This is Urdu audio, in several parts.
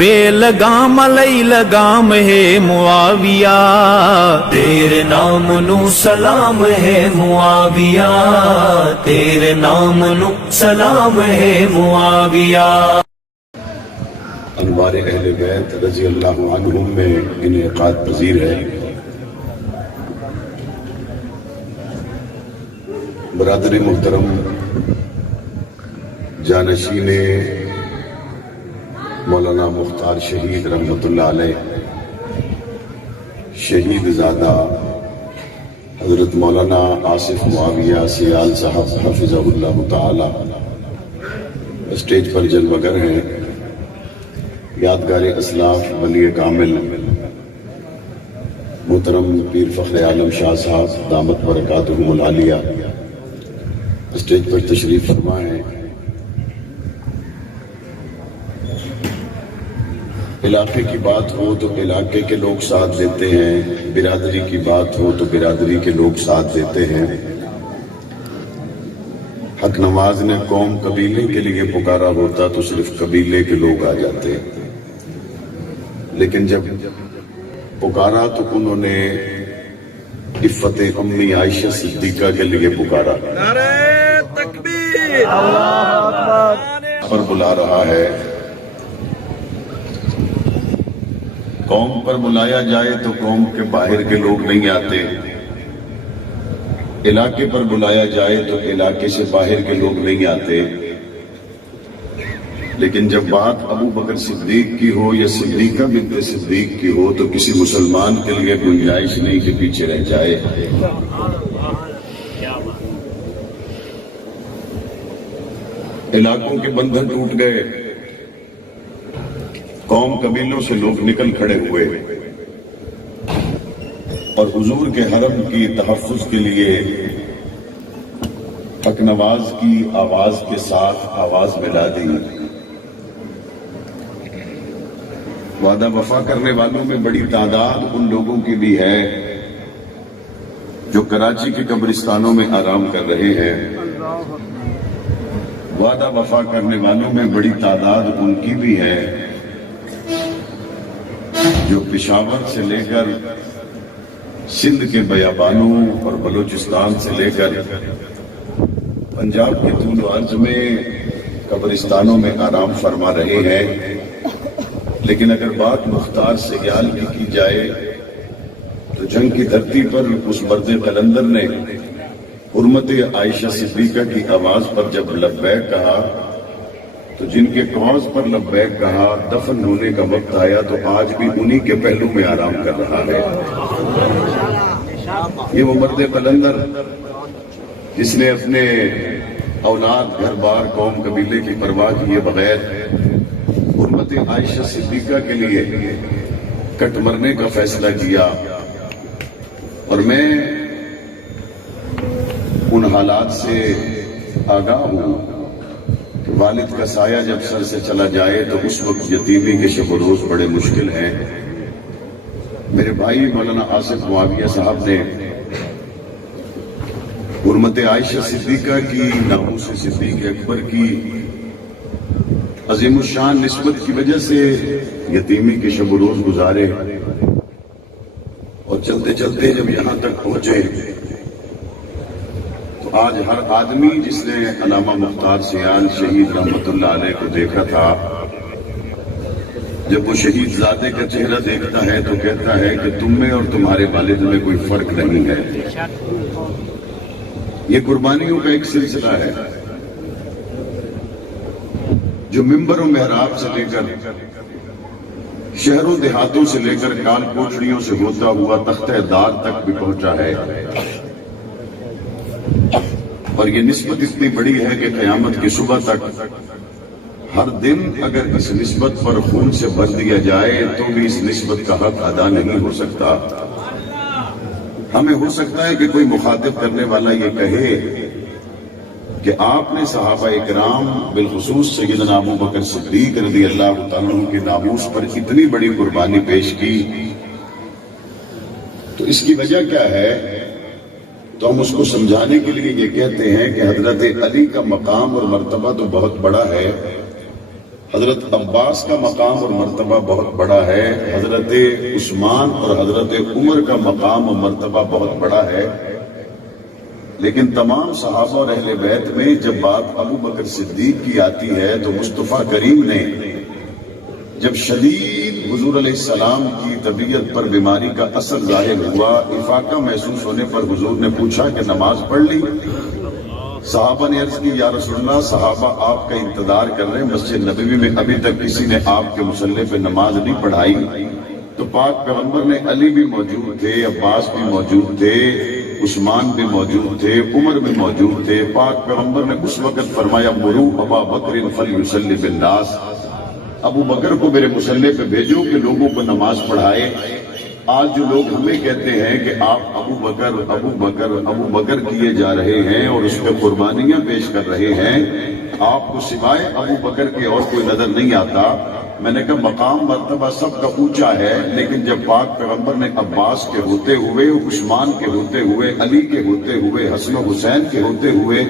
بے لگام علی لگام ہے معاویہ، تیرے نام نو سلام ہے معاویہ، تیرے نام نو سلام ہے معاویہ۔ انوار اہل بیت رضی اللہ عنہم میں انعقاد پذیر ہے۔ برادری محترم، جانشین مولانا مختار شہید رحمت اللہ علیہ، شہید زادہ حضرت مولانا آصف معاویہ سیال صاحب حفظہ اللہ تعالی اسٹیج پر جلوگر ہیں۔ یادگار اسلاف ولی کامل محترم پیر فخر عالم شاہ صاحب دامت برکاتہم العالیہ اسٹیج پر تشریف فرما ہے۔ علاقے کی بات ہو تو علاقے کے لوگ ساتھ دیتے ہیں، برادری کی بات ہو تو برادری کے لوگ ساتھ دیتے ہیں۔ حق نواز نے قوم قبیلے کے لیے پکارا ہوتا تو صرف قبیلے کے لوگ آ جاتے، لیکن جب پکارا تو انہوں نے عفت امی عائشہ صدیقہ کے لیے پکارا۔ نعرہ تکبیر، پر بلا رہا ہے۔ قوم پر بلایا جائے تو قوم کے باہر کے لوگ نہیں آتے، علاقے پر بلایا جائے تو علاقے سے باہر کے لوگ نہیں آتے، لیکن جب بات ابو بکر صدیق کی ہو یا صدیقہ بنت صدیق کی ہو تو کسی مسلمان کے لیے گنجائش نہیں کہ پیچھے رہ جائے۔ علاقوں کے بندھن ٹوٹ گئے، قوم قبیلوں سے لوگ نکل کھڑے ہوئے، اور حضور کے حرم کی تحفظ کے لیے حق نواز کی آواز کے ساتھ آواز ملا دی۔ وعدہ وفا کرنے والوں میں بڑی تعداد ان لوگوں کی بھی ہے جو کراچی کے قبرستانوں میں آرام کر رہے ہیں، وعدہ وفا کرنے والوں میں بڑی تعداد ان کی بھی ہے جو پشاور سے لے کر سندھ کے بیابانوں اور بلوچستان سے لے کر پنجاب کے طول و عرض میں قبرستانوں میں آرام فرما رہے ہیں۔ لیکن اگر بات مختار سیال کی جائے تو جنگ کی دھرتی پر اس مرد قلندر نے حرمت عائشہ صدیقہ کی آواز پر جب لبیک کہا تو جن کے کاز پر لبیک کہا دفن ہونے کا وقت آیا تو آج بھی انہی کے پہلو میں آرام کر رہا ہے۔ یہ وہ مرد قلندر جس نے اپنے اولاد گھر بار قوم قبیلے کی پرواہ کیے بغیر حرمت عائشہ صدیقہ کے لیے کٹ مرنے کا فیصلہ کیا، اور میں ان حالات سے آگاہ ہوں کہ والد کا سایہ جب سر سے چلا جائے تو اس وقت یتیمی کے شب و روز بڑے مشکل ہیں۔ میرے بھائی مولانا آصف معاویہ صاحب نے حرمت عائشہ صدیقہ کی، ناموس صدیق اکبر کی عظیم الشان نسبت کی وجہ سے یتیمی کے شب و روز گزارے، اور چلتے چلتے جب یہاں تک پہنچے تو آج ہر آدمی جس نے علامہ مختار سیال شہید رحمت اللہ علیہ کو دیکھا تھا، جب وہ شہید زادے کا چہرہ دیکھتا ہے تو کہتا ہے کہ تم میں اور تمہارے والد میں کوئی فرق نہیں ہے۔ یہ قربانیوں کا ایک سلسلہ ہے جو ممبر و محراب سے لے کر شہروں دیہاتوں سے لے کر کال کوٹڑیوں سے ہوتا ہوا تختہ دار تک بھی پہنچا ہے، اور یہ نسبت اتنی بڑی ہے کہ قیامت کی صبح تک ہر دن اگر اس نسبت پر خون سے بھر دیا جائے تو بھی اس نسبت کا حق ادا نہیں ہو سکتا۔ ہمیں ہو سکتا ہے کہ کوئی مخاطب کرنے والا یہ کہے کہ آپ نے صحابہ اکرام بالخصوص سیدنا ابو بکر صدیق رضی اللہ تعالیٰ عنہ کے ناموس پر اتنی بڑی قربانی پیش کی، تو اس کی وجہ کیا ہے؟ تو ہم اس کو سمجھانے کے لیے یہ کہتے ہیں کہ حضرت علی کا مقام اور مرتبہ تو بہت بڑا ہے، حضرت عباس کا مقام اور مرتبہ بہت بڑا ہے، حضرت عثمان اور حضرت عمر کا مقام اور مرتبہ بہت بڑا ہے، لیکن تمام صحابہ اور اہل بیت میں جب بات ابو بکر صدیق کی آتی ہے تو مصطفیٰ کریم نے جب شدید حضور علیہ السلام کی طبیعت پر بیماری کا اثر ظاہر ہوا، افاقہ محسوس ہونے پر حضور نے پوچھا کہ نماز پڑھ لی؟ صحابہ نے عرض کی یا رسول اللہ صحابہ آپ کا انتظار کر رہے ہیں، مسجد نبوی میں ابھی تک کسی نے آپ کے مصلی پہ نماز نہیں پڑھائی۔ تو پاک پیغمبر نے علی بھی موجود تھے، عباس بھی موجود تھے، عثمان بھی موجود تھے، عمر بھی موجود تھے۔ پاک پیغمبر نے اس وقت فرمایا مرو ابا بکر فلیصلی بالناس، ابو بکر کو میرے مصلی پہ بھیجو کہ لوگوں کو نماز پڑھائے۔ آج جو لوگ ہمیں کہتے ہیں کہ آپ ابو بکر ابو بکر ابو بکر کیے جا رہے ہیں اور اس پہ قربانیاں پیش کر رہے ہیں، آپ کو سوائے ابو بکر کے اور کوئی نظر نہیں آتا۔ میں نے کہا مقام مرتبہ سب کا اونچا ہے، لیکن جب پاک پیغمبر نے عباس کے ہوتے ہوئے، عثمان کے ہوتے ہوئے، علی کے ہوتے ہوئے، حسن و حسین کے ہوتے ہوئے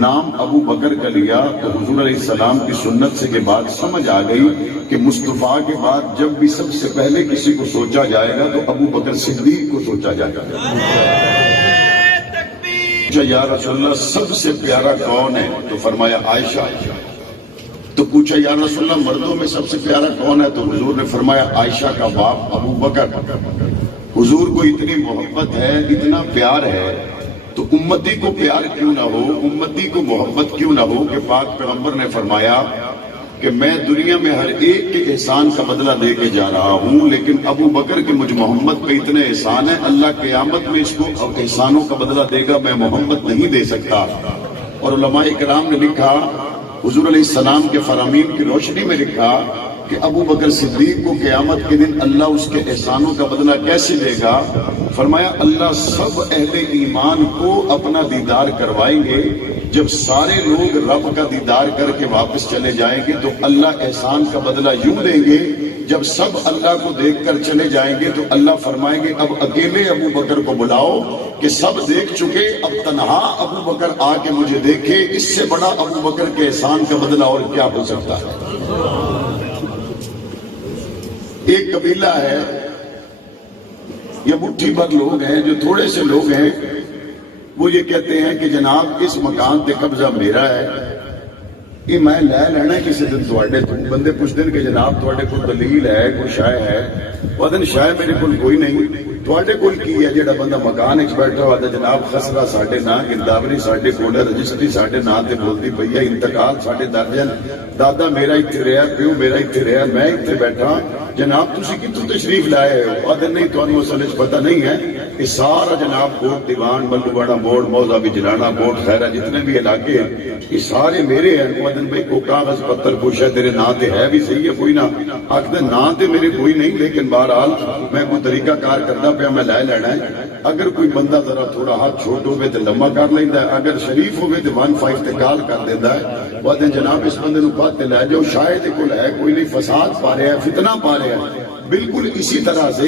نام ابو بکر کا لیا تو حضور علیہ السلام کی سنت سے یہ بات سمجھ آ گئی کہ مصطفیٰ کے بعد جب بھی سب سے پہلے کسی کو سوچا جائے گا تو ابو بکر صدیق کو سوچا جائے گا۔ یا رسول اللہ سب سے پیارا کون ہے؟ تو فرمایا عائشہ۔ تو پوچھا یا رسول اللہ مردوں میں سب سے پیارا کون ہے؟ تو حضور نے فرمایا عائشہ کا باپ ابو بکر۔ حضور کو اتنی محبت ہے، اتنا پیار ہے، تو امتی کو پیار کیوں نہ ہو، امتی کو محبت کیوں نہ ہو کہ پاک پیغمبر نے فرمایا کہ میں دنیا میں ہر ایک کے احسان کا بدلہ دے کے جا رہا ہوں، لیکن ابو بکر کے مجھ محمد پہ اتنے احسان ہیں، اللہ قیامت میں اس کو احسانوں کا بدلہ دے گا، میں محمد نہیں دے سکتا۔ اور علماء کرام نے لکھا، حضور علیہ السلام کے فرامین کی روشنی میں لکھا کہ ابو بکر صدیق کو قیامت کے دن اللہ اس کے احسانوں کا بدلہ کیسے دے گا؟ فرمایا اللہ سب اہل ایمان کو اپنا دیدار کروائیں گے، جب سارے لوگ رب کا دیدار کر کے واپس چلے جائیں گے تو اللہ احسان کا بدلہ یوں دیں گے، جب سب اللہ کو دیکھ کر چلے جائیں گے تو اللہ فرمائیں گے اب اکیلے ابو بکر کو بلاؤ کہ سب دیکھ چکے، اب تنہا ابو بکر آ کے مجھے دیکھے، اس سے بڑا ابو بکر کے احسان کا بدلہ اور کیا ہو سکتا ہے؟ ایک قبیلہ ہے یا مٹھی بھر لوگ ہیں جو تھوڑے سے لوگ ہیں، وہ یہ کہتے ہیں کہ جناب اس مکان تے قبضہ میرا ہے، یہ میں لے لینا کسی دن تواڈے تو بندے پوچھتے ہیں کہ جناب تواڈے کو دلیل ہے، کوئی شے ہے؟ وہ دن شے میرے کو کوئی نہیں، تواڈے کول کی ہے؟ جڑا بندہ مکان وچ بیٹھا ہوا تے جناب خسرہ ساڈے نام، گرداوری ساڈے کول ہے، رجسٹری ساڈے نام تے بولدی پئی ہے، انتقال ساڈے درجن، دادا میرا ایتھے رہیا، پیو میرا ایتھے رہیا، میں ایتھے بیٹھا، جناب تسی کتوں تشریف لائے ہو؟ آدھے نہیں تانوں اصل وچ پتہ نہیں ہے، یہ سارا جناب کوٹ دیوان، ملوواڑا موڑ، موضع بجلانا، کوٹ خیرہ، جتنے بھی علاقے ہیں یہ سارے میرے ہیں۔ آدھن بھائی کو کاغذ پتر پوچھا تیرے نا تے ہے بھی صحیح ہے کوئی نہ؟ آخر نا تے میرے کوئی نہیں، لیکن بہرحال میں کوئی طریقہ کار کرتا پیا، میں لے لینا ہے۔ اگر کوئی بندہ ذرا تھوڑا ہاتھ چھوٹ ہوئے تو لمبا کر لینا ہے، اگر شریف ہوئے تو 15 تے کال کر دیتا ہے۔ وہ آدھن جناب اس بندے نو بات تے لے جاؤ، شاید کوئی ہے کوئی نہیں، فساد پا رہا ہے، فتنہ پا رہا ہے۔ بالکل اسی طرح سے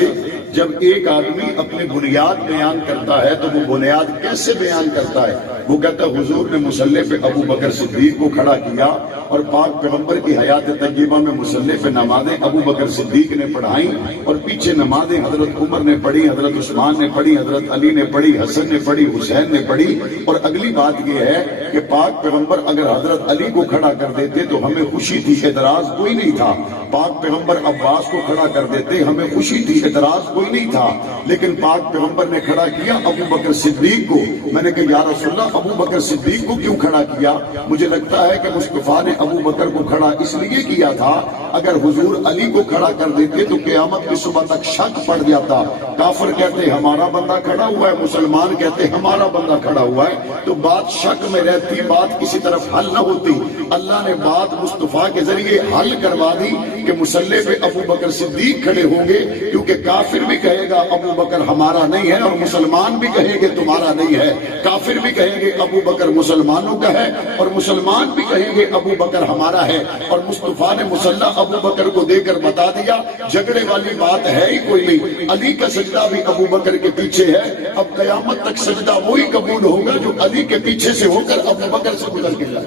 جب ایک آدمی اپنی بنیاد بیان کرتا ہے تو وہ بنیاد کیسے بیان کرتا ہے؟ وہ کہتا ہے حضور نے مصلی پہ ابو بکر صدیق کو کھڑا کیا اور پاک پیغمبر کی حیات طیبہ میں مصلی پہ نمازیں ابو بکر صدیق نے پڑھائیں اور پیچھے نمازیں حضرت عمر نے پڑھی، حضرت عثمان نے پڑھی، حضرت علی نے پڑھی، حسن نے پڑھی، حسین نے پڑھی۔ اور اگلی بات یہ ہے کہ پاک پیغمبر اگر حضرت علی کو کھڑا کر دیتے تو ہمیں خوشی تھی، اعتراض کوئی نہیں تھا۔ پاک پیغمبر عباس کو کھڑا کر دیتے ہمیں خوشی تھی، اعتراض کوئی نہیں تھا، لیکن پاک پیغمبر نے کھڑا کیا ابو بکر صدیق کو۔ میں نے کہا یا رسول اللہ ابو بکر صدیق کو کیوں کھڑا کیا؟ مجھے لگتا ہے کہ مصطفیٰ نے ابو بکر کو کھڑا اس لیے کیا تھا، اگر حضور علی کو کھڑا کر دیتے تو قیامت کی صبح تک شک پڑ جاتا، کافر کہتے ہمارا بندہ کھڑا ہوا ہے، مسلمان کہتے ہمارا بندہ کھڑا ہوا ہے، تو بات شک میں رہتی، بات کسی طرف حل نہ ہوتی۔ اللہ نے بات مصطفیٰ کے ذریعے حل کروا دی کہ مصلی پہ ابو بکر صدیق کھڑے ہوں گے، کیونکہ کافر بھی کہے گا ابو بکر ہمارا نہیں ہے اور مسلمان بھی کہے گے تمہارا نہیں ہے، کافر بھی کہیں گے گے ابو بکر مسلمانوں کا ہے، اور مسلمان بھی کہیں گے ابو بکر ہمارا ہے، اور مصطفیٰ نے مسلح ابو بکر کو دے کر بتا دیا جھگڑے والی بات ہے ہی کوئی نہیں، علی کا سجدہ بھی ابو بکر کے پیچھے ہے، اب قیامت تک سجدہ وہی قبول ہوگا جو علی کے پیچھے سے ہو کر ابو بکر سے گزر کے جائے۔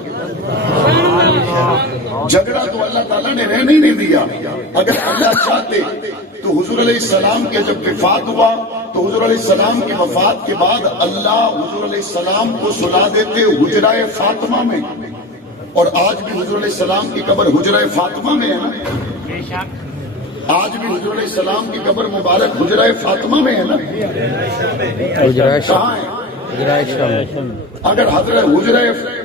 جھگڑا تو اللہ تعالیٰ نے رہنے نہیں دیا، اگر اللہ چاہتے تو حضور علیہ السلام کے جب وفات ہوا تو حضور علیہ السلام کی وفات کے بعد اللہ حضور علیہ السلام کو سلا دیتے حجرہ فاطمہ میں، اور آج بھی حضور علیہ السلام کی قبر حجرہ فاطمہ میں ہے نا، آج بھی حضور علیہ السلام کی قبر مبارک حجرہ فاطمہ میں ہے نا، کہاں ہے؟ اگر حضرت حجرہ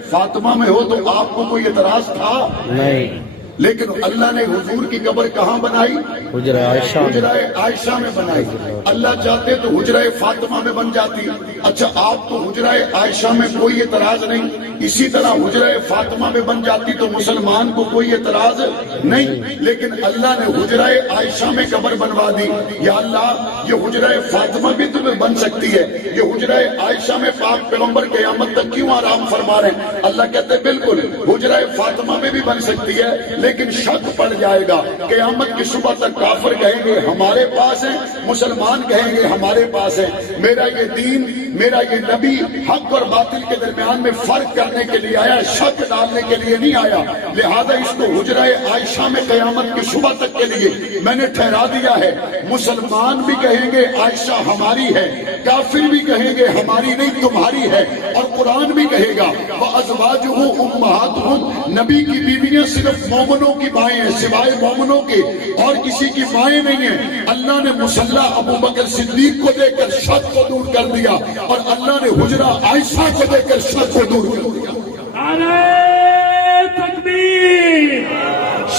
فاطمہ میں ہو تو آپ کو کوئی اعتراض تھا؟ نہیں، لیکن اللہ نے حضور کی قبر کہاں بنائی؟ حجرہ عائشہ میں بنائی، اللہ چاہتے تو حجرہ فاطمہ میں بن جاتی۔ اچھا آپ کو حجرہ عائشہ میں کوئی اعتراض نہیں، اسی طرح حجرہ فاطمہ میں بن جاتی تو مسلمان کو کوئی اعتراض نہیں، لیکن اللہ نے حجرہ عائشہ میں قبر بنوا دی۔ یا اللہ یہ حجرہ فاطمہ بھی تمہیں بن سکتی ہے، یہ حجرہ عائشہ میں پاک پیغمبر قیامت تک کیوں آرام فرما رہے ہیں؟ اللہ کہتے ہیں بالکل حجرہ فاطمہ میں بھی بن سکتی ہے، لیکن شک پڑ جائے گا، قیامت کی صبح تک کافر کہیں گے ہمارے پاس ہے، مسلمان کہیں گے ہمارے پاس ہے، میرا یہ دین، میرا یہ نبی حق اور باطل کے درمیان میں فرق کرنے کے لیے آیا، شک ڈالنے کے لیے نہیں آیا، لہذا اس کو حجرہ عائشہ میں قیامت کی صبح تک کے لیے میں نے ٹھہرا دیا ہے۔ مسلمان بھی کہیں گے عائشہ ہماری ہے، کافر بھی کہیں گے ہماری نہیں تمہاری ہے، اور قرآن بھی کہے گا وَأَزْوَاجُهُ أُمَّهَاتُهُمْ، نبی کی بیویاں صرف مومنوں کی مائیں ہیں سوائے مومنوں کے، اور کسی کی مائیں نہیں ہیں۔ اللہ نے مصلح ابو بکر صدیق کو دے کر شک کو دور کر دیا، اور اللہ نے حجرہ عائشہ کو دے کر شک کو دور کر دیا۔ نعرہ تکبیر،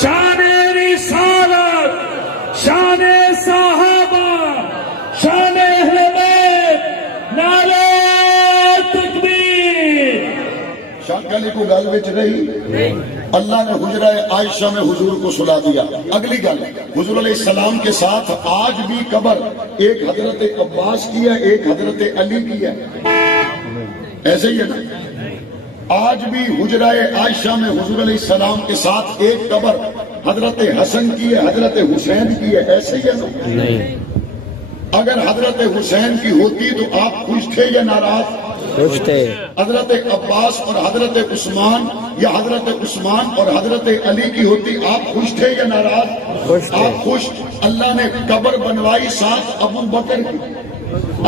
شان رسالت، شان صحابہ، شان اہل بیت، نعرہ تکبیر۔ شک علی کو گل وچ رہی، اللہ نے حجرہ عائشہ میں حضور کو سلا دیا۔ اگلی گل حضور علیہ السلام کے ساتھ آج بھی قبر ایک حضرت عباس کی ہے، ایک حضرت علی کی ہے، ایسے ہی ہے نا؟ آج بھی حجرہ عائشہ میں حضور علیہ السلام کے ساتھ ایک قبر حضرت حسن کی ہے، حضرت حسین کی ہے، ایسے ہی ہے نا؟ نہیں۔ اگر حضرت حسین کی ہوتی تو آپ خوش تھے یا ناراض؟ خوش تھے۔ حضرت عباس اور حضرت عثمان یا حضرت عثمان اور حضرت علی کی ہوتی آپ خوش تھے یا ناراض؟ خوش تھے۔ آپ خوش۔ اللہ نے قبر بنوائی ساتھ ابو بکر کی،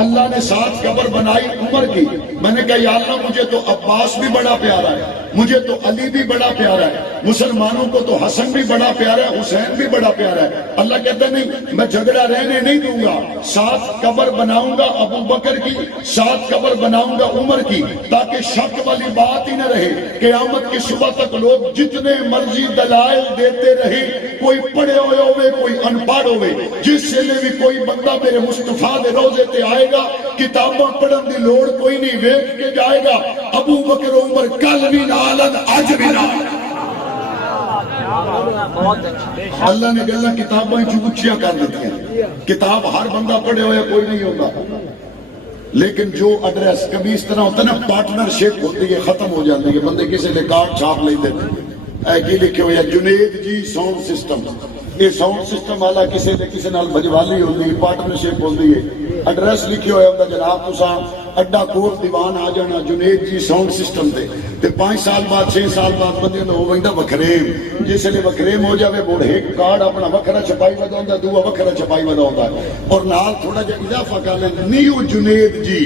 اللہ نے ساتھ قبر بنائی عمر کی۔ میں نے کہا یا اللہ مجھے تو عباس بھی بڑا پیارا ہے، مجھے تو علی بھی بڑا پیارا ہے، مسلمانوں کو تو حسن بھی بڑا پیارا ہے، حسین بھی بڑا پیارا ہے۔ اللہ کہتا ہے نہیں، میں جھگڑا رہنے نہیں دوں گا، ساتھ قبر بناؤں گا ابو بکر کی، ساتھ قبر بناؤں گا عمر کی، تاکہ شک والی بات ہی نہ رہے۔ قیامت کی صبح تک لوگ جتنے مرضی دلائل دیتے رہے، کوئی پڑھے ہوئے ہوئے کوئی ان پڑھ ہوئے، جس سے بھی کوئی بندہ میرے مصطفیٰ دے روزے تے آئے گا، کتاباں پڑھن دی لوڑ کوئی نہیں، ویکھ کے جائے گا ابو بکر عمر کل بھی نالن اج بھی نالن۔ اللہ نے گلا کتاباں چوچیاں کر دیتی ہیں، کتاب ہر بندہ پڑھے ہوئے کوئی نہیں ہوتا، لیکن جو ایڈریس کبھی اس طرح ہوتا ہے نا پارٹنرشپ ہوتی ہے ختم ہو جاتی ہے، بندے کسی نے کارڈ چھاپ لے دیتے ہیں، اے کی لکھے ہوئے جنید جی ساؤنڈ سسٹم، یہ ساؤنڈ سسٹم والا کسی نال بجوالی ہوتی ہے، پارٹنرشپ ہوتی ہے، ایڈریس لکھے ہوئے ہوتا جناب تساں اڈا کوٹ دیوان آ جانا جنید جی ساؤنڈ سسٹم تے 5 سال بعد 6 سال بعد بندے نو ویندا وکھریم، جس لے وکھریم ہو جاوے بوڑ ایک کارڈ اپنا وکھرا چھپائی وداوندا، دوسرا وکھرا چھپائی وداوندا، اور نال تھوڑا جہا اضافہ کر لیں نیو جنید جی،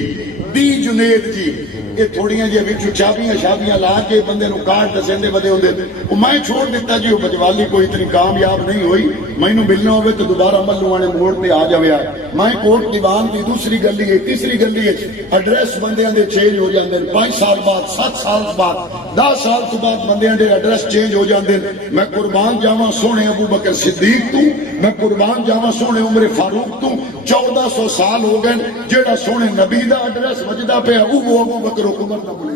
دی جنید جی، یہ تھوڑیاں جی ابھی چابیاں شابیاں لا کے بندے نو کارڈ دسیندے ودے ہوندے، وہ میں چھوڑ دیتا جی، وہ بجوالی کوئی اتنی کامیاب نہیں ہوئی، مینوں ملنا ہوئے تو دوبارہ ملوانے موڑ پہ آ جاوے آئے، میں کوٹ دیوان دی دوسری گلی ہے، تیسری گلی ہے، ایڈریس بندیاں دے چینج ہو جاندے، 5 سال بعد 7 سال بعد 10 سال تو بعد بندیاں دے ایڈریس چینج ہو جاندے۔ میں قربان جاواں سونے ابو بکر صدیق تو، میں قربان جاواں سونے عمر فاروق تو، 1400 سال ہو گئے جیڑا سونے نبی دا ایڈریس وجدا پہ وہ ابو بکر عمر دا بولے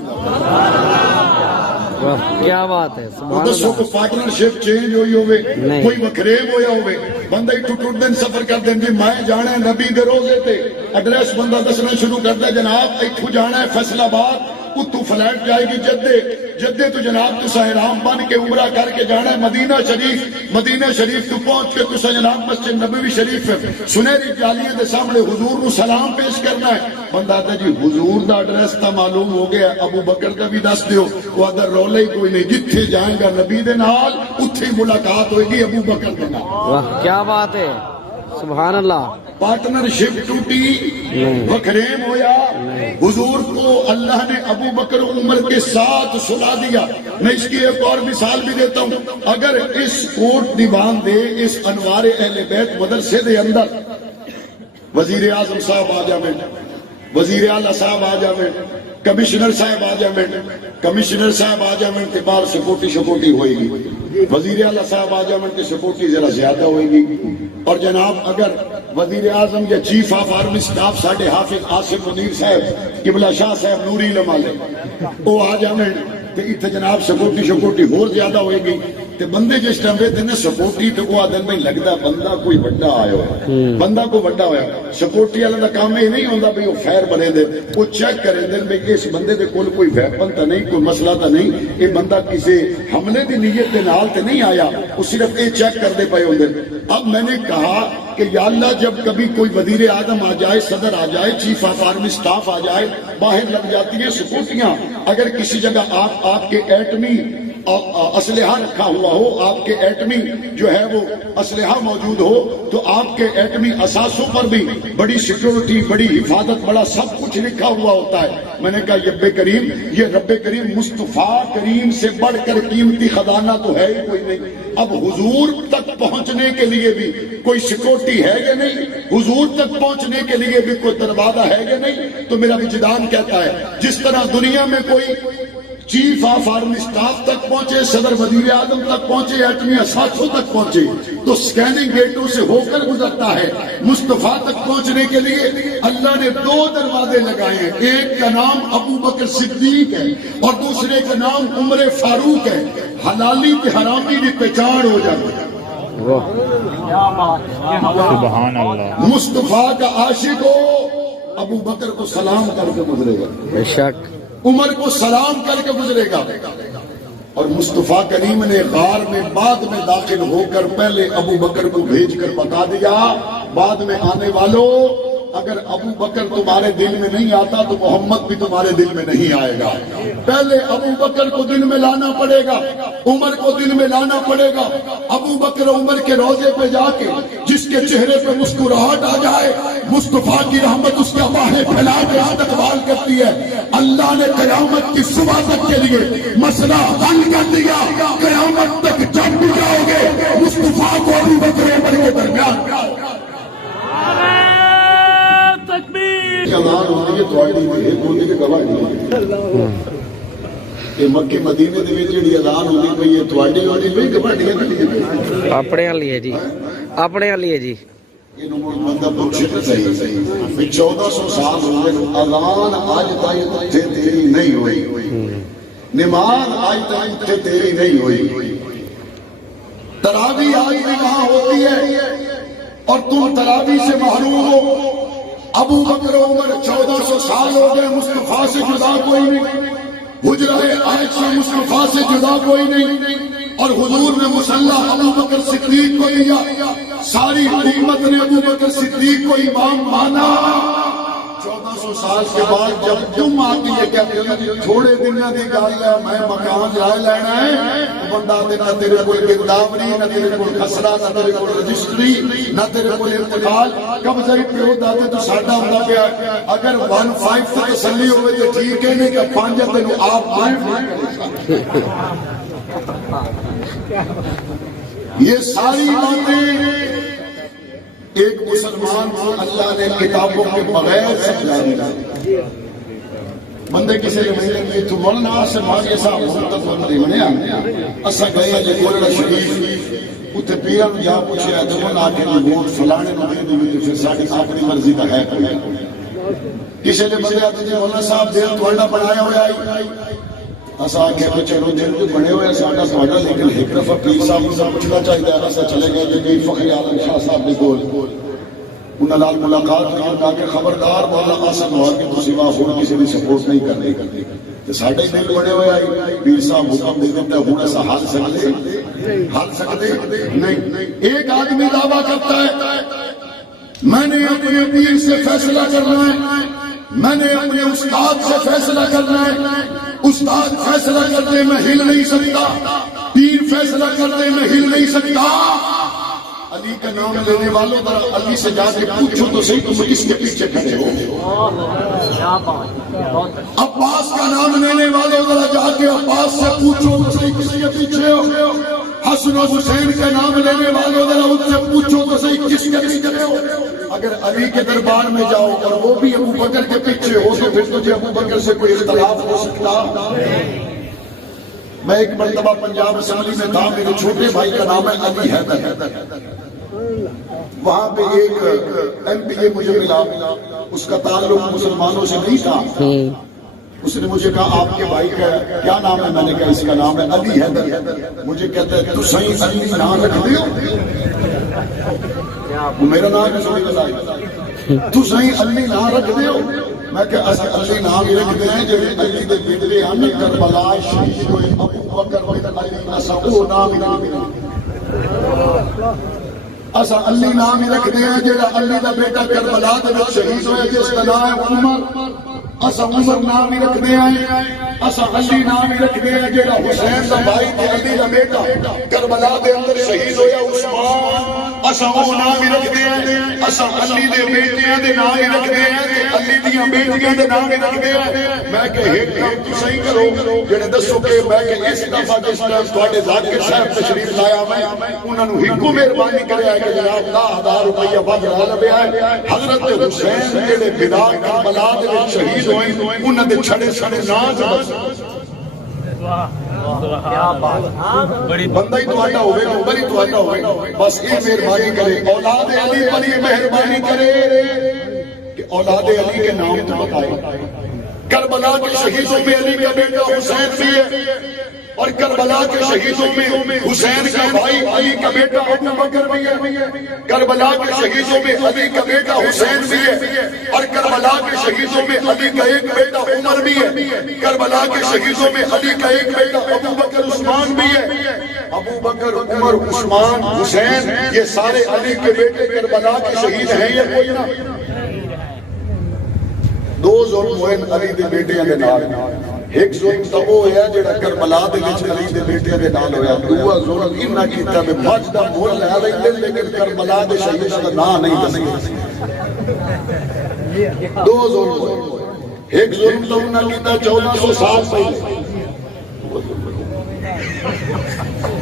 کیا بات ہے، دسو کو پارٹنرشپ چینج ہوئی ہوئے، کوئی وکھریب ہویا ہوئے، بندہ ہی ٹوٹ دن سفر کر دیں جی میں جانا ہے نبی دے روزے تے، ایڈریس بندہ دسنا شروع کرتا ہے جناب ایتھوں جانا ہے فیصل آباد، اتو فلیٹ جائے گی جدے، جدے تو جناب تسا احرام بن کے عمرہ کر کے جانا ہے مدینہ شریف، مدینہ شریف تو پہنچ کے تسا جناب مسجد نبوی شریف سنہری جالیے دے سامنے حضور نو سلام پیش کرنا ہے۔ بندہ آتا جی حضور دا ایڈریس تا معلوم ہو گیا، ابو بکر کا بھی دس دیو، وہ اگر رولے ہی کوئی نہیں، جتھے جائیں گا نبی دے نال اتھے ملاقات ہوئے گی ابو بکر دے نال۔ واہ کیا بات ہے، سبحان اللہ۔ پارٹنرشپ ٹوٹی، وکھریم ہویا، حضور کو اللہ نے ابو بکر و عمر کے ساتھ سلا دیا۔ میں اس کی ایک اور مثال بھی دیتا ہوں، اگر اس کوٹ دیوان دے اس انوار اہل بیت مدرسے دے اندر وزیر اعظم صاحب آ جاویں، وزیر اعلیٰ صاحب آ جاویں، کمشنر صاحب آ جاویں، کمشنر صاحب آ جاویں تے باہر سپورٹی ہوئے گی، وزیر اعلیٰ صاحب آ جاویں تے سپورٹی ذرا زیادہ ہوئے گی، اور جناب اگر وزیر اعظم یا چیف آف آرمی سٹاف ساڈے حافظ عاصم منیر صاحب قبلہ شاہ صاحب نوری علم والے وہ آ جاویں تے اتنے جناب سپورٹی ہور زیادہ ہوئے گی، تے بندے جس ٹائم ویتے نے سپورٹی تے وہ آدھن میں لگتا بندہ کوئی بڑا آیا ہوا، بندہ کوئی بڑا ہویا۔ سپورٹی والا دا کام یہ نہیں ہوتا بھی وہ فیر بنے دے، وہ چیک کریں دے بھی اس بندے دے کول کوئی ویپن تا نہیں، کوئی مسئلہ تا نہیں، یہ بندہ کسی حملے دی نیت دے نال تے نہیں آیا، وہ صرف یہ چیک کر دے پائے ہوندے۔ اب میں نے کہا کہ یا اللہ جب کبھی کوئی وزیر اعظم آ جائے، صدر آ جائے، چیف آف آرمی سٹاف آ جائے، باہر لگ جاتی ہیں سکوٹیاں، اگر کسی جگہ آپ کے ایٹمی اسلحہ رکھا ہوا ہو، آپ کے ایٹمی جو ہے وہ اسلحہ موجود ہو، تو آپ کے ایٹمی اساسوں پر بھی بڑی سیکیورٹی، بڑی حفاظت، بڑا سب کچھ لکھا ہوا ہوتا ہے۔ میں نے کہا یہ رب کریم مصطفیٰ کریم سے بڑھ کر قیمتی خزانہ تو ہے ہی کوئی نہیں۔ اب حضور تک پہنچنے کے لیے بھی کوئی سیکورٹی ہے یا نہیں، حضور تک پہنچنے کے لیے بھی کوئی دروازہ ہے یا نہیں، تو میرا وجدان کہتا ہے جس طرح دنیا میں کوئی چیف آف آرمی سٹاف تک پہنچے، صدر وزیر اعظم تک پہنچے، ایٹمی اساتذوں تک پہنچے، تو سکیننگ گیٹوں سے ہو کر گزرتا ہے۔ مصطفیٰ تک پہنچنے کے لیے اللہ نے 2 دروازے لگائے ہیں، ایک کا نام ابو بکر صدیق ہے اور دوسرے کا نام عمر فاروق ہے۔ حلالی تے حرامی دی پہچان ہو جاتی ہے۔ سبحان اللہ۔ مصطفیٰ کا عاشق ہو ابو بکر کو سلام کر کے گزرے گا، بے شک عمر کو سلام کر کے گزرے گا، اور مصطفیٰ کریم نے غار میں بعد میں داخل ہو کر پہلے ابو بکر کو بھیج کر بتا دیا بعد میں آنے والوں اگر ابو بکر تمہارے دل میں نہیں آتا تو محمد بھی تمہارے دل میں نہیں آئے گا۔ پہلے ابو بکر کو دل میں لانا پڑے گا، عمر کو دل میں لانا پڑے گا۔ ابو بکر عمر کے روضے پہ جا کے جس کے چہرے پہ مسکراہٹ آ جائے، مصطفیٰ کی رحمت اس کے باہیں پھیلا کے استقبال کرتی ہے۔ اللہ نے قیامت کی صبح تک کے لیے مسئلہ حل کر دیا، قیامت تک جب بھی جاؤ گے مصطفیٰ کو ابو بکر عمر کے درمیان اذان ہوتی ہے تھوڑی ایک ہوتی کہ گواہ نہیں ہے۔ مکے مدینے دے وچ جڑی اذان ہوندی پئی ہے تواڈی ہوندی پئی کہ بڑی ہے اپنے والی ہے جی، اپنے والی ہے جی۔ یہ نمبر بندہ پوچھے تو صحیح 1400 سال ہو گئے اذان آج تک تیری نہیں ہوئی، نماز آج تک تیری نہیں ہوئی، تراویح آج بھی وہاں ہوتی ہے اور تم تراویح سے محروم ہو۔ ابو بکر عمر 1400 سال ہو گئے، مصطفیٰ سے جدا کوئی نہیں، حجرہ عائشہ مصطفیٰ سے جدا کوئی نہیں، اور حضور نے مسلح ابو بکر صدیق کو لیا، ساری امت نے ابو بکر صدیق کو امام مانا۔ 1400 سال کے بعد جب تم آتی ہے کہ تھوڑے دنوں کی گل ہے میں مکان جائے لینا ہے، بندہ نہ تیرے کوئی گرداوری، نہ تیرے کوئی خسرہ، نہ تیرے کوئی رجسٹری، نہ تیرے کوئی انتقال، قبضہ پیو دادے تو ساڈا ہوندا پیا۔ اگر 15 تک تسلی ہوئے تو ٹھیک ہے، نہیں کہ 5 تینوں آپ یہ ساری باتیں ایک مسلمان کو اللہ نے کتابوں کے بغیر سمجھائی ہے۔ بندے کسی نے مہینے تو مولانا سے ماضی صاحب منتظر بندے بنیا اسا گئے جے گولڑا شریف اتنے پیرن جا پوچھیا تو انہاں آ کے ووٹ فلانے نو دے دے پھر ساڈی اپنی مرضی دا ہے کسی نے بندے آتے جی مولانا صاحب دل تھوڑا بنایا ہوا ہے اسا آخیا کہ چلو دل تو بنے ہوئے ساڈا تھوڑا لیکن ایک دفعہ پیر صاحب سے پوچھنا چاہیے اسا چلے گئے جی گئی فخر عالم شاہ صاحب دے کول انہاں نال ملاقات ہوئی، کہا کہ خبردار مولانا قاسم نوار کے تو سوا ہور کسی دی سپورٹ نہیں کرنی، ساڈے دل بڑے ہوئے آئی پیر صاحب حکم دے دیتا ہے ہوں ایسا حل سکتے نہیں. ایک آدمی دعویٰ کرتا ہے میں نے اپنے پیر سے فیصلہ کرنا ہے, میں نے اپنے استاد سے فیصلہ کرنا ہے, استاد فیصلہ کرتے میں ہل نہیں سکتا, پیر فیصلہ کرتے میں ہل نہیں سکتا. علی کا نام لینے والوں ذرا علی سے جا کے پوچھو تو صحیح تم کس کے پیچھے کھڑے ہو. عباس کا نام لینے والوں ذرا جا کے عباس سے پوچھو تو صحیح کس کے پیچھے ہو. حسن و حسین کا نام لینے والوں ذرا ان سے پوچھو تو صحیح کس کے پیچھے ہو. اگر علی کے دربار میں جاؤ اور وہ بھی ابو بکر کے پیچھے ہو تو پھر تجھے ابو بکر سے کوئی اختلاف ہو سکتا. میں ایک مرتبہ پنجاب اسمبلی میں تھا, میرے چھوٹے بھائی کا نام ہے علی حیدر. وہاں پہ ایک ایم پی اے مجھے ملا, اس کا تعلق مسلمانوں سے نہیں تھا. اس نے مجھے کہا آپ کے بھائی کا کیا نام ہے؟ میں نے کہا اس کا نام ہے علی حیدر. مجھے کہتا ہے تو صحیح علی نام رکھ دیو. میرا نام ہے سوئی بتائی تو صحیح علی نام رکھ دیو. میں کہ علی نام ہی رکھ دیں جو علی دے بیٹے ہیں کربلا شہید ہوئے ابو بکر بن علی اسا او نام اسا علی نام ہی رکھ دیں جڑا علی دا بیٹا کربلا دے وچ شہید ہویا جس دا نام ہے عمر. اسا عمر نام ہی رکھ دیں, اسا علی نام ہی رکھ دیں جڑا حسین دا بھائی تے علی دا بیٹا کربلا دے اندر شہید ہویا عثمان. اسا او نام ہی رکھ دیں, اسا علی دے بیٹیاں دے نام ہی رکھ دیں تے علی دیاں بیٹیاں دے نام ہی رکھ دیں. میں کہ ایک کام تو صحیح کرو جڑے دسو کہ میں کہ اس دفعہ جس طرح تواڈے ذاکر صاحب تشریف لایا میں انہاں نوں ہکو مہربانی کریا کہ جناب 10,000 روپیہ ود لا لبیا ہے. حضرت حسین جڑے فدا کربلا دے وچ شہید ہوئے انہاں دے چھڑے چھڑے ناز بندہ ہی تو آٹا ہوئے نمبر ہی تو آٹا ہوئے. بس یہ مہربانی کرے اولاد علی پر یہ مہربانی کرے کہ اولاد علی کے نام تو بتائے. کربلا کے شہیدوں میں علی کا بیٹا حسین بھی ہے اور کربلا کے شہیدوں میں حسین کا بھائی علی کا بیٹا ابو بکر بھی ہے. کربلا کے شہیدوں میں علی کا بیٹا حسین بھی ہے اور کربلا کے شہیدوں میں علی کا ایک بیٹا عمر بھی ہے. کربلا کے شہیدوں میں علی کا ایک بیٹا ابو بکر عثمان بھی ہے. ابو بکر عمر عثمان حسین یہ سارے علی کے بیٹے کربلا کے شہید ہیں یا کوئی نہ؟ دو ظلم ہوئے علی دے بیٹیاں دے نال. ایک ظلم تو وہ ہے جڑا کربلا دے وچ علی دے بیٹیاں دے نال ہویا. دوسرا ظلم انہاں کیتا میں بچ دا مول لے لیندے لیکن کربلا دے شہیداں دا نام نہیں دسدے. دو ظلم ہوئے. ایک ظلم تو انہاں کیتا 1400 سال پہلے.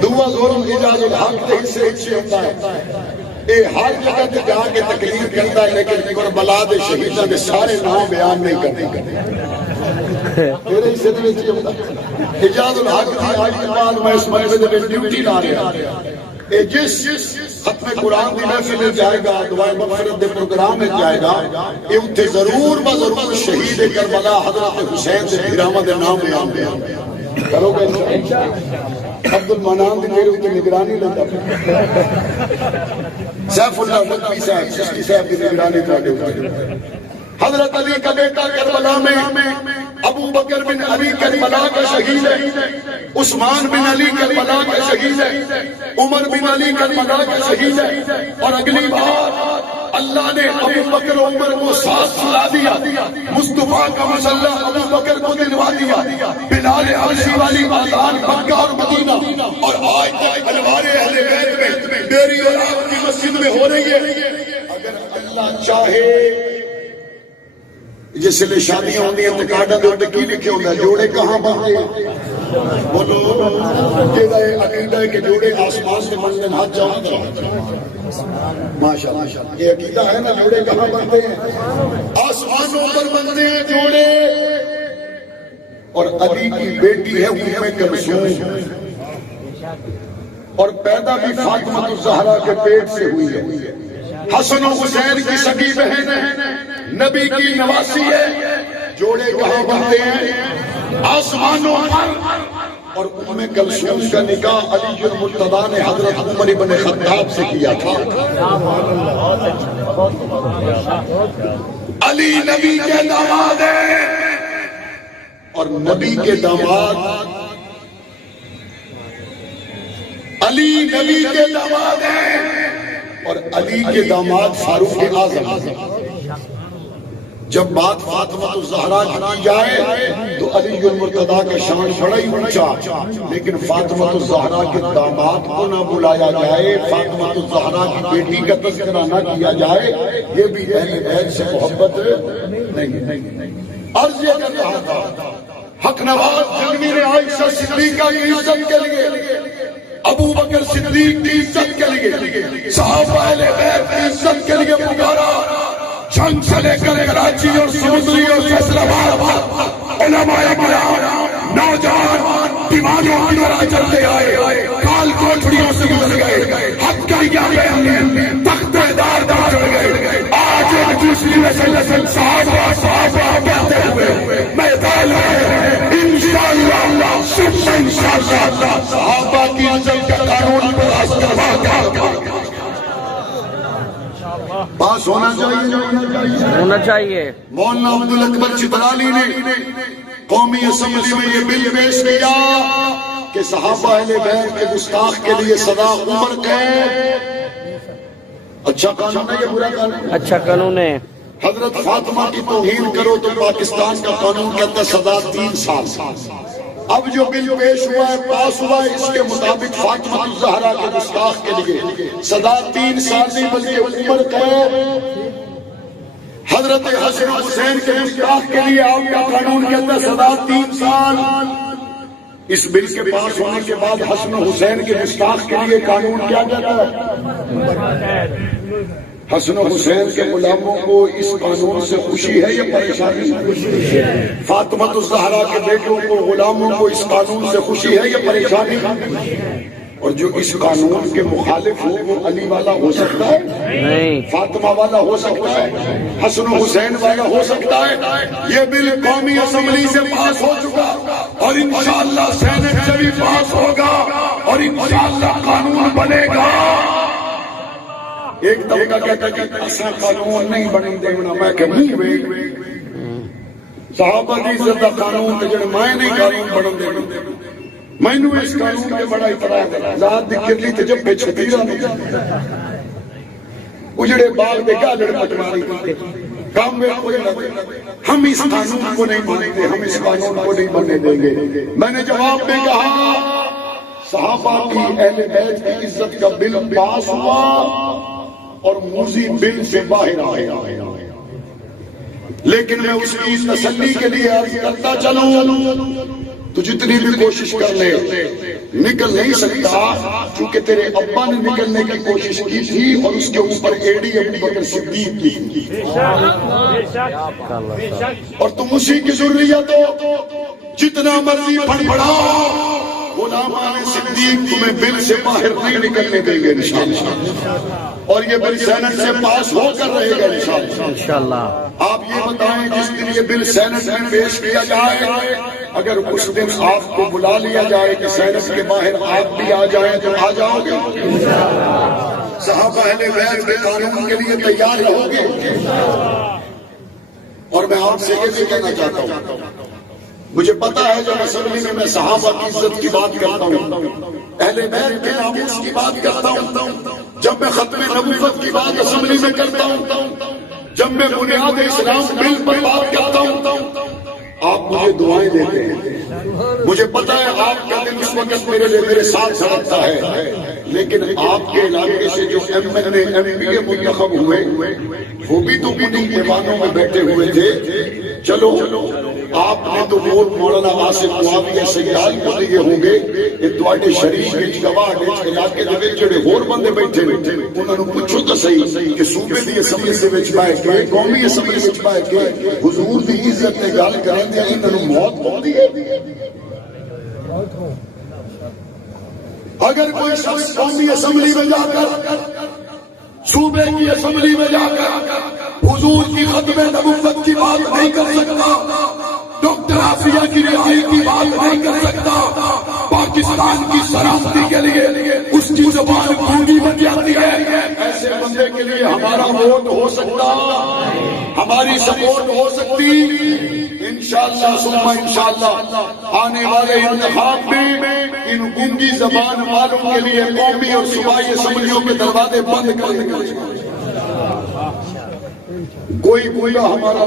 دوسرا ظلم اجاز الحق دے حصے وچ ہوتا ہے. اے ہر جگہ تے جا کے تقریر کرتا ہے لیکن کربلا دے شہیداں دے سارے نام بیان نہیں کرتے. تیرے حصے دے وچ ہوتا اجاز الحق دی آج کے بعد میں اس مرحلے دے وچ ڈیوٹی لا رہا. اے جس ختم قرآن دی محفل میں جائے گا, دعائے مغفرت دے پروگرام میں جائے گا, اے اوتھے ضرور ضرور شہید کربلا حضرت حسین دے گراواں دے نام بیان کرو گے انشاءاللہ. عبد المنان دی میرے اوپر نگرانی لیتا سیف اللہ مدنی صاحب چشتی صاحب کی نگرانی تواڈے اوپر. حضرت علی کا بیٹا کربلا میں ابو بکر بن علی کربلا کا شہید ہے, عثمان بن علی کربلا کا شہید ہے, عمر بن علی کربلا کا شہید ہے. اور اگلی بار اللہ نے ابو بکر عمر کو ساتھ سلا دیا, مصطفیٰ کا مسلح ابو بکر کو دلوا دیا, بلال حبشی والی آذان مکہ اور مدینہ اور آج تک انوار اہل بیت میں میری اور آپ کی مسجد میں ہو رہی ہے. اگر اللہ چاہے جس لئے شادیاں ہوندی ہیں تو کارڈاں دے اوپر کی لکھے ہوندا ہے جوڑے کہاں بنتے ہیں؟ بولو جیڑا عقیدہ ہے کہ جوڑے آسمان سے بنتے ہیں ہاتھ جاؤں. ماشاءاللہ یہ عقیدہ ہے نا جوڑے کہاں بنتے ہیں؟ آسمانوں پر بنتے ہیں جوڑے. اور علی کی بیٹی ہے ام کلثوم اور پیدا بھی فاطمہ الزہرا کے پیٹ سے ہوئی ہے. حسن و حسین کی سگی بہن ہے, نبی کی نواسی ہے. جوڑے کہاں بنتے ہیں؟ آسمانوں پر. اور ام کلثوم کا نکاح علی المرتضیٰ نے حضرت عمر بن خطاب سے کیا تھا. علی نبی کے داماد ہیں اور نبی کے داماد علی نبی کے داماد ہیں اور علی کے داماد فاروق اعظم. جب بات فاطمہ الزہرا کی جائے تو علی المرتضیٰ کا شان بڑا ہی اونچا، لیکن فاطمہ الزہرا کے داماد کو نہ بلایا جائے، فاطمہ الزہرا کی بیٹی کا تذکرہ نہ کیا جائے، یہ بھی اہل بیت سے محبت نہیں. عرض یہ کر رہا تھا حق نواز جنگی نے عائشہ صدیقہ کی عزت کے لیے، ابو بکر صدیق کی عزت کے لیے، صحابہ اہل بیت کی عزت کے لیے پکارا. جنگ سے لے کر کراچی اور سمندری اور فیصلہ باد علماء کرام نوجوان دیوانوں کی طرح چلتے آئے، کال کوٹڑیوں سے گزر گئے، حق کا تخت دار چڑھ گئے. آج ایک دوسری نسل صحابہ کہتے ہوئے میدان ہے انشاءاللہ صحابہ کی عزت کا قانون پاس کروا کر پاس ہونا چاہیے. مولانا عبدالاکبر چترالی نے قومی اسمبلی میں یہ بل پیش کیا کہ صحابہ اہل بیت کے گستاخ کے لیے سزا عمر قید. اچھا قانون ہے یہ برا قانون؟ اچھا قانون ہے. حضرت فاطمہ کی توہین کرو تو پاکستان کا قانون کہتا ہے سزا 3 سال. اب جو بل پیش ہوا ہے پاس ہوا ہے اس کے مطابق فاطمہ الزہرا کے گستاخ کے لیے سزا 3 سال نہیں بلکہ عمر قید. حضرت حسن حسین کے گستاخ کے لیے آپ کا قانون کہتا ہے سزا 3 سال. اس بل کے پاس ہونے کے بعد حسن حسین کے گستاخ کے لیے قانون کیا کہتا ہے؟ حسن حسین کے غلاموں کو اس قانون سے خوشی ہے یا پریشانی؟ فاطمہ الزہرا کے بیٹوں کو غلاموں کو اس قانون سے خوشی ہے یا پریشانی؟ اور جو اس قانون کے مخالف ہو وہ علی والا ہو سکتا ہے؟ نہیں. فاطمہ والا ہو سکتا ہے؟ حسن حسین والا ہو سکتا ہے؟ یہ بل قومی اسمبلی سے پاس ہو چکا اور انشاءاللہ سینٹ سے بھی پاس ہوگا اور انشاءاللہ قانون بنے گا. ایک طبقہ کہتا کہ ایسا قانون نہیں بنے دینا، میں کہ نہیں ہوئے صحابہ کی عزت کا قانون تجھے میں نہیں قانون بنے دینا. میں نے اس قانون کے بڑا اعتراض ہے. ذات دکھر لی تجھے پہ چھتیرہ نہیں اجڑے باغ دے گالڑ پٹواری کام میں کوئی لگے. ہم اس قانون کو نہیں مانتے، ہم اس قانون کو نہیں بننے دیں گے. میں نے جواب میں کہا صحابہ کی اہل بیت کی عزت کا بل پاس ہوا اور موذی بل سے باہر آیا، لیکن میں اس کی تسلی کے لیے عرض کرتا چلوں تو جتنی بھی کوشش کر لے نکل نہیں سکتا، چونکہ تیرے ابا نے نکلنے کی کوشش کی تھی اور اس کے اوپر ایڈی ابو بکر صدیق کی اور تم اسی کی ضروریت ہو. جتنا مرضی پڑھاؤ غلامان صدیق تمہیں بل سے باہر نہیں نکلنے دیں گے انشاءاللہ، اور یہ بل سینٹ سے پاس ہو کر رہے گا انشاءاللہ. آپ یہ بتائیں جس دن یہ بل سینٹ میں پیش کیا جائے اگر اس دن آپ کو بلا لیا جائے کہ سینٹ کے باہر آپ بھی آ جائیں تو آ جاؤ گے؟ صحابہ اہل بیت کے قانون کے لیے تیار رہو گے؟ اور میں آپ سے یہ بھی کہنا چاہتا ہوں، مجھے پتا ہے جب اسمبلی میں میں صحابہ کی عزت کی بات کرتا ہوں، اہل بیت کے ناموس کی بات کرتا ہوں، جب میں ختم نبوت کی بات اسمبلی میں کرتا ہوں، جب میں بنیاد اسلام بل پر بات کرتا ہوں، آپ مجھے دعائیں دیتے ہیں. مجھے پتا ہے آپ کا دل اس وقت میرے ساتھ سڑکتا ہے، لیکن آپ کے علاقے سے جو M L A M P A منتخب ہوئے وہ بھی تو انہیں دیوانوں میں بیٹھے ہوئے تھے. چلو آپ نے تو ووٹ مولانا آصف معاویہ سیال کو دیے ہوں گے، یہ تواڈے شریف وچ گواہ علاقے دے وچ جڑے ہور بندے بیٹھے انہاں نوں پوچھو تو صحیح کہ صوبے دی اسمبلی دے وچ بیٹھ کے قومی اسمبلی وچ بیٹھ کے حضور دی عزت تے گل کرن تے انہاں نوں موت ہوندی ہے. اگر کوئی شخص قومی اسمبلی میں جا کر صوبے کی اسمبلی میں جا کر حضور کی ختم نبوت کی بات نہیں کر سکتا، ڈاکٹر عافیہ کی رہائی کی بات نہیں کر سکتا، پاکستان کی سلامتی کے لیے اس کی زبان گونگی بن جاتی ہے، ایسے بندے کے لیے ہمارا ووٹ ہو سکتا ہماری سپورٹ ہو سکتی انشاءاللہ ثم انشاءاللہ آنے والے انتخاب میں ان گنگی زبان والوں کے لیے قومی اور صوبائی اسمبلیوں کے دروازے بند کر دیں گے. کوئی بولا ہمارا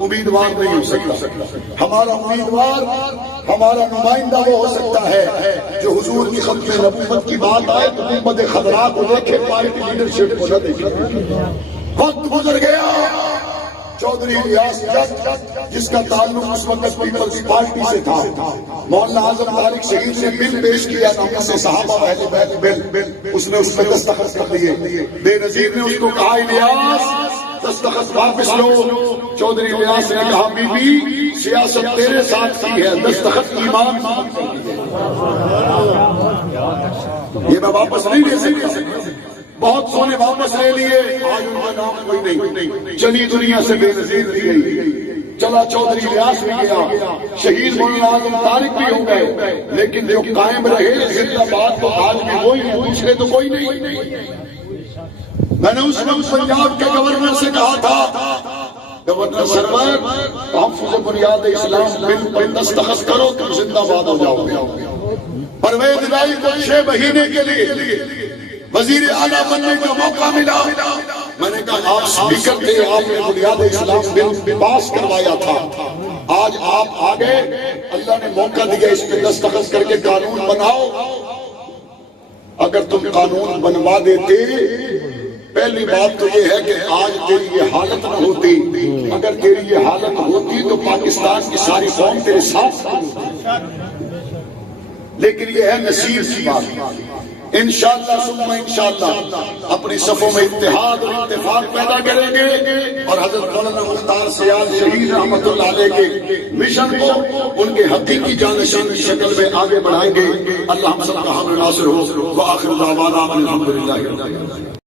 امیدوار نہیں ہو سکتا. ہمارا امیدوار ہمارا نمائندہ وہ ہو سکتا ہے جو حضور کی ختم نبوت کی بات آئے تو حکومت خضراء کو دیکھے, پارٹی لیڈرشپ کو نہ دیکھے. وقت گزر گیا, چودھری الیاس جٹ جس کا تعلق اس وقت پیپلز پارٹی سے تھا, مولانا اعظم طارق شہید نے بل پیش کیا نام سے صحابہ اہل بیت بل, اس نے اس پہ دستخط کر دیے. بے نظیر نے اس کو کہا الیاس دستخط واپس لو. چودھری الیاس نے کہا بی بی سیاست تیرے ساتھ کی ہے, دستخط ایمان یہ میں واپس نہیں لے سکتا. بہت سونے واپس لے لیے, آج ان کا نام کوئی نہیں. چلی دنیا سے بے نظیر دی گئی. چلا چودھری الیاس بھی گیا, شہید مولانا اعظم طارق بھی ہو گئے, لیکن جو قائم رہے زندہ باد تو آج بھی وہی ہے, دوسرے تو کوئی نہیں. میں نے اس وقت پنجاب کے گورنر سے کہا تھا, گورنر سرور تحفظ بنیاد اسلام بل پر دستخط کرو تم زندہ باد ہو جاؤ گے. پرویز الہی کو 6 مہینے کے لیے وزیر اعلیٰ بننے کا موقع ملا. میں نے کہا آپ اسپیکر تھے, آپ نے بنیاد اسلام بل پاس کروایا تھا, آج آپ آگے اللہ نے موقع دیا اس پہ دستخط کر کے قانون بناؤ. اگر تم قانون بنوا دیتے, پہلی بات تو یہ ہے کہ آج تیری یہ حالت نہ ہوتی. اگر تیری یہ حالت ہوتی تو پاکستان کی ساری قوم تیرے ساتھ ہوتی. لیکن یہ ہے نصیب کی بات. انشاءاللہ ثم انشاءاللہ اپنی صفوں میں اتحاد اور اتفاق پیدا کریں گے اور حضرت مولانا مختار سیال شہید رحمت اللہ علیہ کے مشن کو ان کے حقیقی جانشین کی شکل میں آگے بڑھائیں گے. اللہ ہم سب کا حامی ناصر ہو. وآخر دعوانا الحمدللہ.